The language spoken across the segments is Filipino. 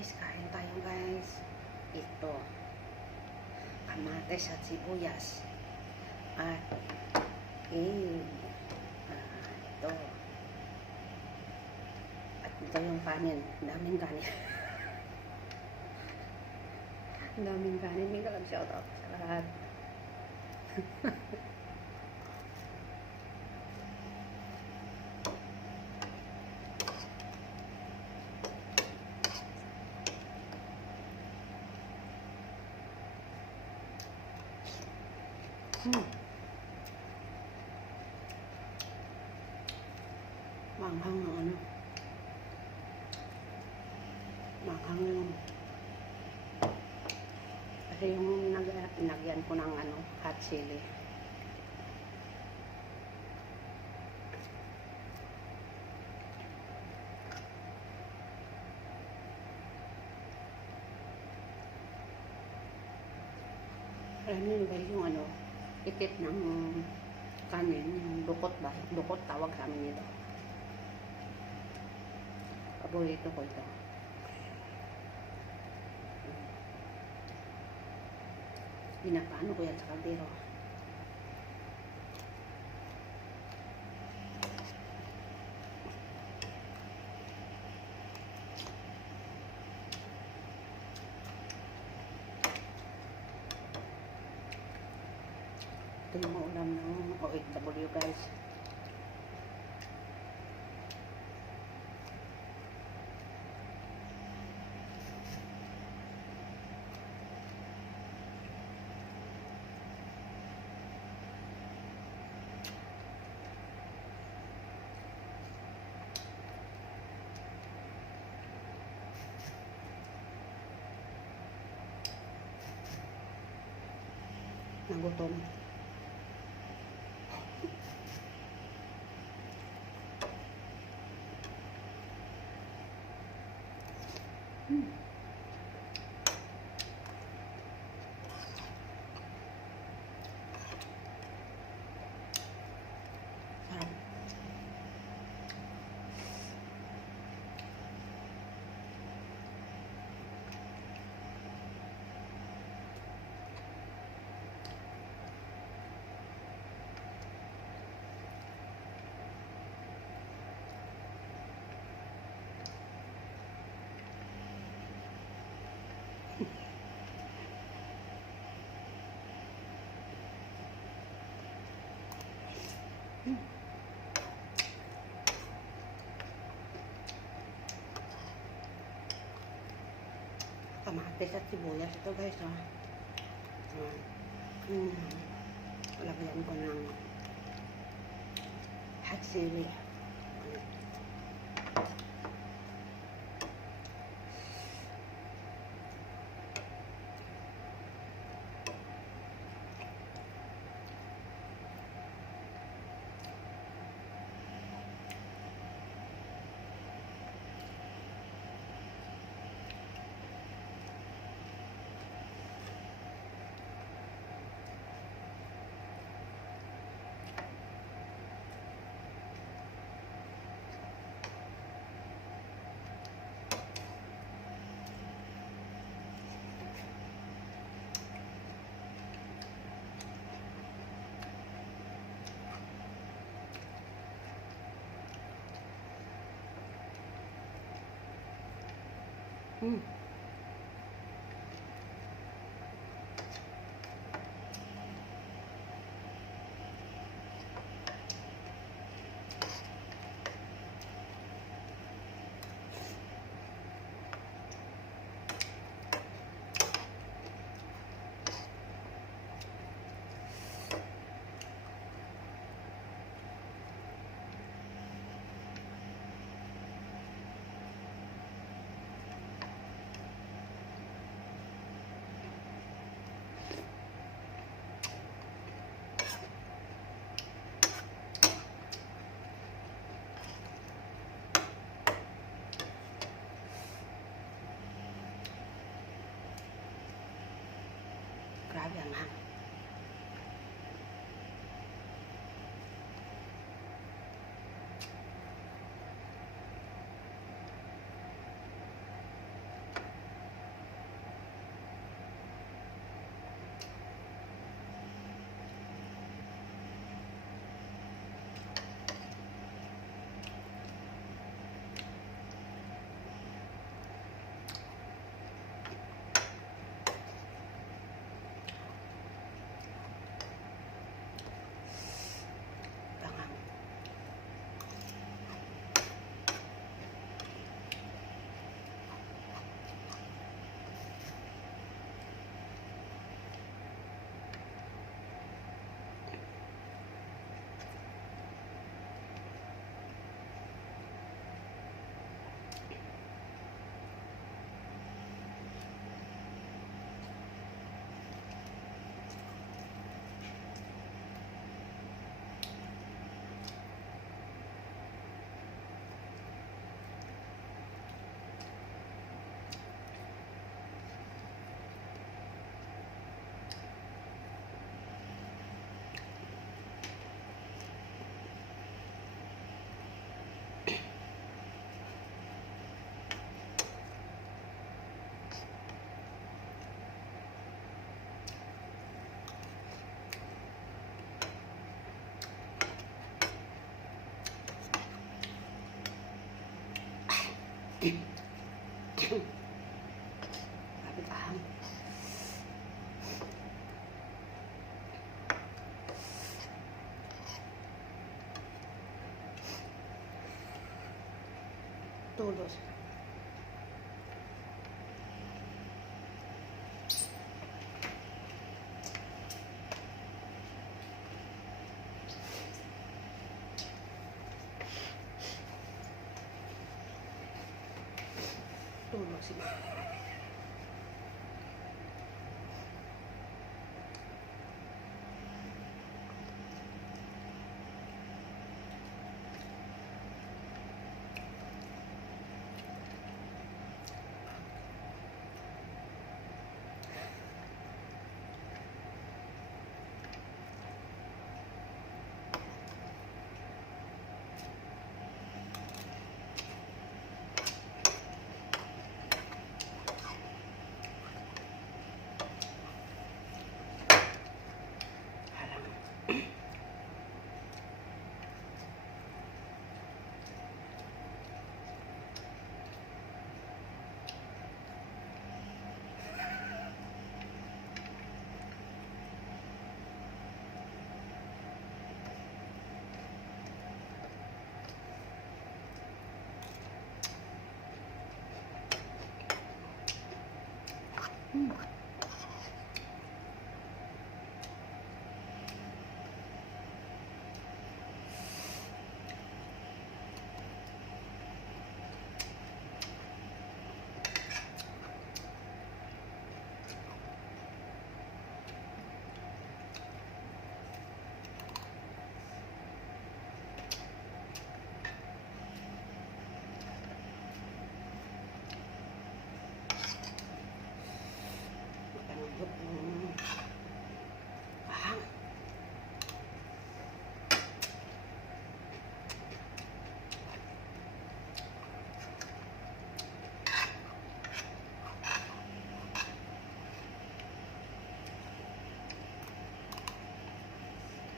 guys, kain tayo guys. Ito, kamatis at sibuyas. At egg. Ito. At ito yung kanin. Daming kanin. Daming kanin. May kalag shout out sa lahat. Manghang ng ano. Manghang yung kasi yung pinagyan ko ng ano, hot chili. Alam niyo guys, yung ano, itit ng kanin, yung dukot ba? Dukot tawag sa amin ito. Paborito ko ito. Pinapaano ko yan sa kaldero. Ito yung ulam ng OFW guys. Nagutom. Sarap. Kamatis at sibuyas ito guys, oh. Lagyan ko ng hot chili. Grabe ang hang. Kapit ahang. Tulos. Tulos sila. Ahang.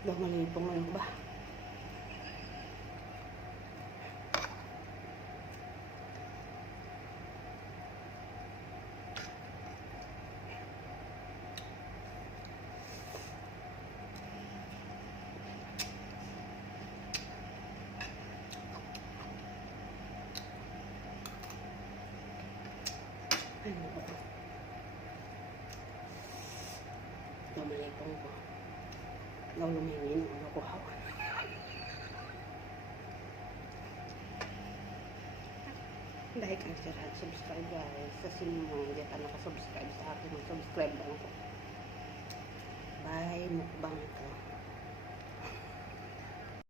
Lumalipong ngayon ba? Ano ba ito? Lumalipong ko. Lumingin ang ano ko hawa. Like and share at subscribe guys. Sa sino mo hindi ka nakasubscribe sa akin, subscribe lang ako. Bye, mukbang ito.